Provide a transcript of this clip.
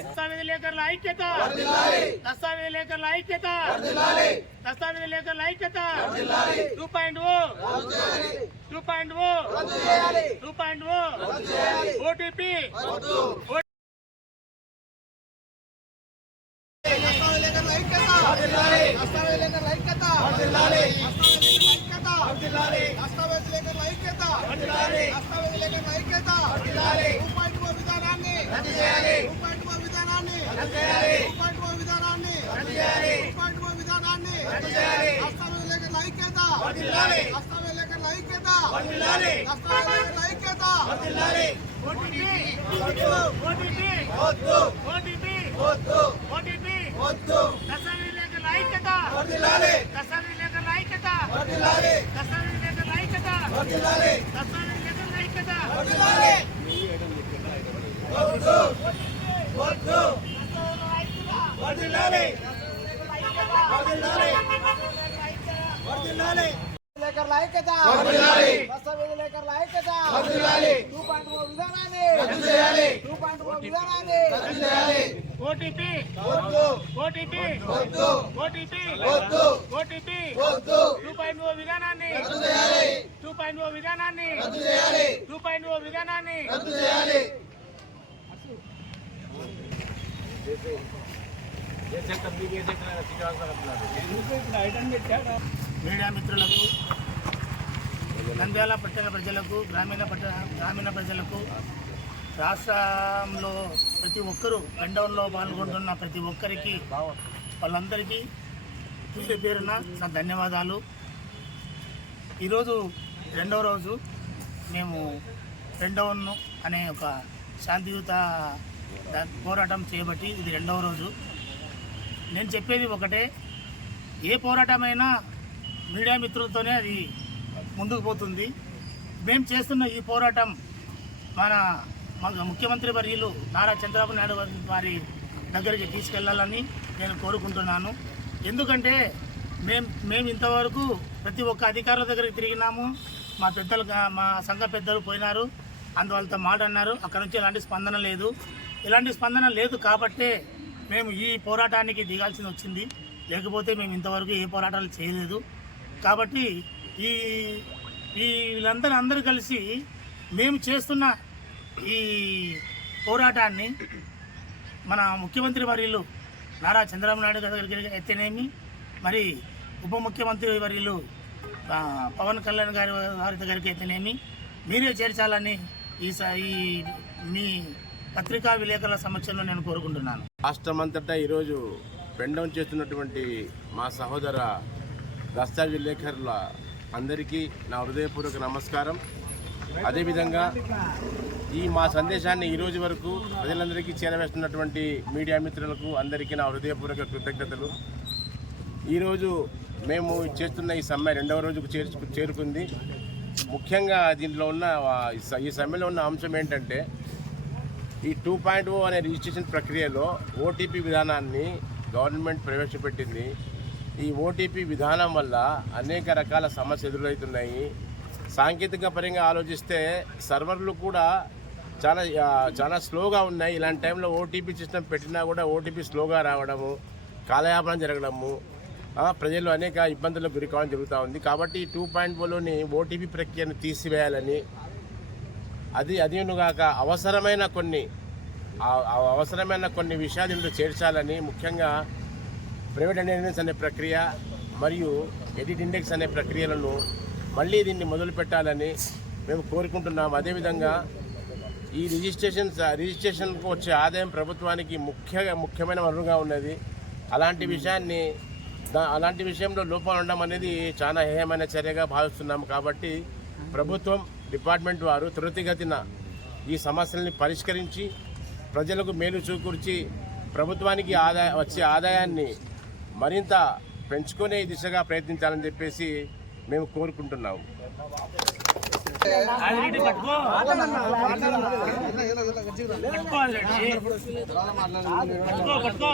దస్తావేజ్ లేఖర్ల ఐక్యత దస్తావేజ్ లేఖర్ల ఐక్యత దస్తావేజ్ లేఖర్ల ఐక్యత two point O two point O two point O OTP దస్తావేజుల ఐక్యత దస్తావేజుల ఐక్యత. ఐక్యత. విధానాన్ని విధానాన్ని విధానాన్ని ఐక్యత ఐక్యత ఐక్యత ఐక్యత ఐక్యత ఐక్యత ఐక్యత విలేకరుల ఐక్యత దస్తావేజ్ ఐక్యత టూ పాయింట్ ఓ విధానాన్ని టూ పాయింట్ ఓ విధానాన్ని OTP OTP OTP OTP two point O విధానాన్ని టూ పాయింట్ ఓ విధానాన్ని టూ పాయింట్ ఓ విధానాన్ని మీడియా మిత్రులకు నంద్యాల పట్టణ ప్రజలకు గ్రామీణ పట్టణ గ్రామీణ ప్రజలకు రాష్ట్రంలో ప్రతి ఒక్కరూ రెండవలో పాల్గొంటున్న ప్రతి ఒక్కరికి వాళ్ళందరికీ చూసే పేరున నా ధన్యవాదాలు. ఈరోజు రెండవ రోజు మేము రెండవను అనే ఒక శాంతియుత పోరాటం చేయబట్టి ఇది రెండవ రోజు. నేను చెప్పేది ఒకటే ఏ పోరాటమైనా మీడియా మిత్రులతోనే అది ముందుకు పోతుంది. మేము చేస్తున్న ఈ పోరాటం మన ముఖ్యమంత్రి వర్యులు నారా చంద్రబాబు నాయుడు వారి- దగ్గరికి తీసుకెళ్ళాలని నేను కోరుకుంటున్నాను. ఎందుకంటే మేము మేము ఇంతవరకు ప్రతి ఒక్క అధికారుల దగ్గరికి తిరిగినాము. మా పెద్దలు మా సంఘ పెద్దలు పోయినారు. అందువల్లతో మాట అన్నారు అక్కడ నుంచి ఎలాంటి స్పందన లేదు. ఎలాంటి స్పందన లేదు కాబట్టే మేము ఈ పోరాటానికి దిగాల్సి వచ్చింది. లేకపోతే మేము ఇంతవరకు ఏ పోరాటాలు చేయలేదు. కాబట్టి ఈ ఈ వీళ్ళందరూ అందరూ కలిసి మేము చేస్తున్న ఈ పోరాటాన్ని మన ముఖ్యమంత్రి వర్యులు నారా చంద్రబాబు నాయుడు గారి దగ్గరికి అయితేనేమి మరి ఉప ముఖ్యమంత్రి వర్యులు పవన్ కళ్యాణ్ గారి వారి దగ్గరికి అయితేనేమి మీరే చేర్చాలని ఈ మీ పత్రికా విలేకరుల సమక్షంలో నేను కోరుకుంటున్నాను. రాష్ట్రమంతటా ఈరోజు పెండం చేస్తున్నటువంటి మా సహోదర దస్తా విలేకరుల అందరికీ నా హృదయపూర్వక నమస్కారం. అదేవిధంగా ఈ మా సందేశాన్ని ఈరోజు వరకు ప్రజలందరికీ చేరవేస్తున్నటువంటి మీడియా మిత్రులకు అందరికీ నా హృదయపూర్వక కృతజ్ఞతలు. ఈరోజు మేము చేస్తున్న ఈ సమ్మె రెండవ రోజుకు చేర్చు చేరుకుంది. ముఖ్యంగా దీంట్లో ఉన్న ఈ స- ఈ సమ్మెలో ఉన్న అంశం ఏంటంటే ఈ టూ పాయింట్ ఓ అనే రిజిస్ట్రేషన్ ప్రక్రియలో ఓటీపీ విధానాన్ని గవర్నమెంట్ ప్రవేశపెట్టింది. ఈ ఓటీపీ విధానం వల్ల అనేక రకాల సమస్యలు ఎదురవుతున్నాయి. సాంకేతిక పరంగా ఆలోచిస్తే సర్వర్లు కూడా చాలా చాలా స్లోగా ఉన్నాయి. ఇలాంటి టైంలో ఓటీపీ సిస్టమ్ పెట్టినా కూడా ఓటీపీ స్లోగా రావడము కాలయాపన జరగడము ప్రజలు అనేక ఇబ్బందులకు గురి కావడం జరుగుతూ ఉంది. కాబట్టి టూ పాయింట్ ఓలోని ఓటీపీ ప్రక్రియను తీసివేయాలని అది అదేనుగాక అవసరమైన కొన్ని అవసరమైన కొన్ని విషయాలు ఇందులో చేర్చాలని ముఖ్యంగా ప్రైవేట్ అటెండెన్స్ అనే ప్రక్రియ మరియు ఎడిట్ ఇండెక్స్ అనే ప్రక్రియలను మళ్ళీ దీన్ని మొదలు పెట్టాలని మేము కోరుకుంటున్నాం. అదేవిధంగా ఈ రిజిస్ట్రేషన్ రిజిస్ట్రేషన్కు వచ్చే ఆదాయం ప్రభుత్వానికి ముఖ్య ముఖ్యమైన వనరుగా ఉన్నది. అలాంటి విషయాన్ని అలాంటి విషయంలో లోపాలు ఉండడం అనేది చాలా హేయమైన చర్యగా భావిస్తున్నాము కాబట్టి ప్రభుత్వం డిపార్ట్మెంట్ వారు త్వరితగతిన ఈ సమస్యల్ని పరిష్కరించి ప్రజలకు మేలు చూకూర్చి ప్రభుత్వానికి ఆదాయ వచ్చే ఆదాయాన్ని మరింత పెంచుకునే దిశగా ప్రయత్నించాలని చెప్పేసి మేము కోరుకుంటున్నాము. పట్టుకో.